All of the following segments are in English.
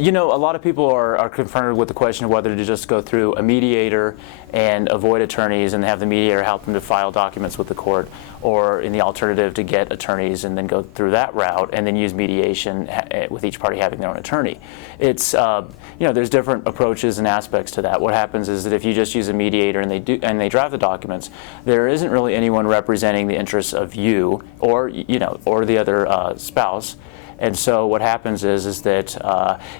You know, a lot of people are confronted with the question of whether to just go through a mediator and avoid attorneys and have the mediator help them to file documents with the court, or in the alternative to get attorneys and then go through that route and then use mediation with each party having their own attorney. It's, you know, there's different approaches and aspects to that. What happens is that if you just use a mediator and they draft the documents, there isn't really anyone representing the interests of you or, you know, or the other spouse. And so what happens is that,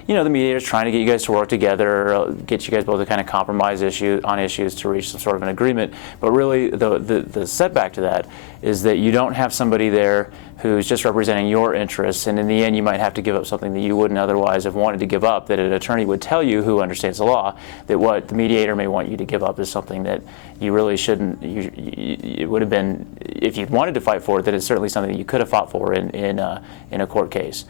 you know, the mediator's trying to get you guys to work together, get you guys both to kind of compromise on issues to reach some sort of an agreement. But really, the setback to that is that you don't have somebody there who's just representing your interests, and in the end you might have to give up something that you wouldn't otherwise have wanted to give up, that an attorney would tell you, who understands the law, that what the mediator may want you to give up is something that you really shouldn't. It would have been, if you'd wanted to fight for it, that it's certainly something that you could have fought for in a court case.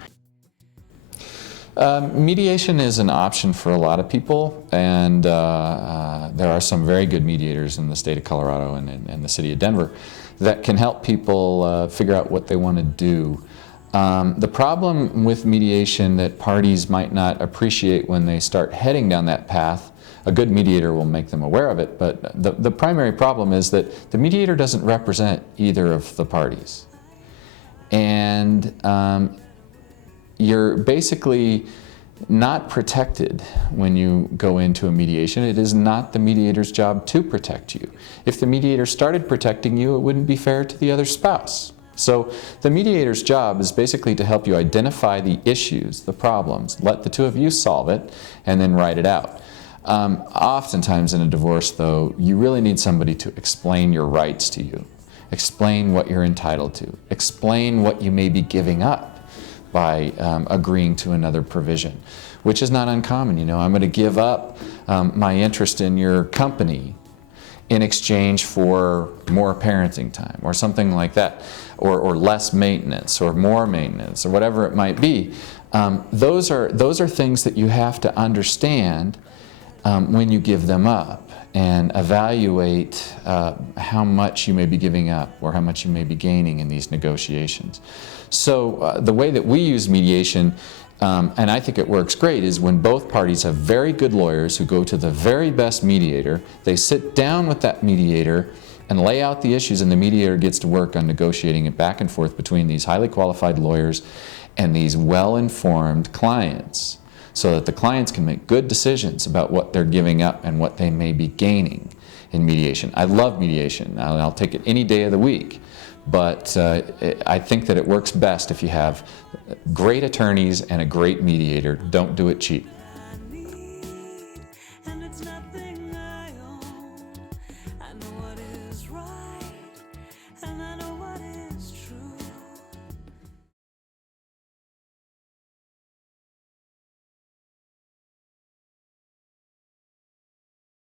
Mediation is an option for a lot of people, and there are some very good mediators in the state of Colorado and in the city of Denver that can help people figure out what they want to do. The problem with mediation that parties might not appreciate when they start heading down that path, a good mediator will make them aware of it, but the primary problem is that the mediator doesn't represent either of the parties. And you're basically not protected when you go into a mediation. It is not the mediator's job to protect you. If the mediator started protecting you, it wouldn't be fair to the other spouse. So the mediator's job is basically to help you identify the issues, the problems, let the two of you solve it, and then write it out. Oftentimes in a divorce, though, you really need somebody to explain your rights to you, explain what you're entitled to, explain what you may be giving up by agreeing to another provision, which is not uncommon. You know, I'm going to give up my interest in your company in exchange for more parenting time or something like that, or less maintenance or more maintenance or whatever it might be. Those are things that you have to understand when you give them up and evaluate how much you may be giving up or how much you may be gaining in these negotiations. So the way that we use mediation, and I think it works great, is when both parties have very good lawyers who go to the very best mediator, they sit down with that mediator and lay out the issues, and the mediator gets to work on negotiating it back and forth between these highly qualified lawyers and these well-informed clients, so that the clients can make good decisions about what they're giving up and what they may be gaining in mediation. I love mediation. I'll take it any day of the week. But I think that it works best if you have great attorneys and a great mediator. Don't do it cheap.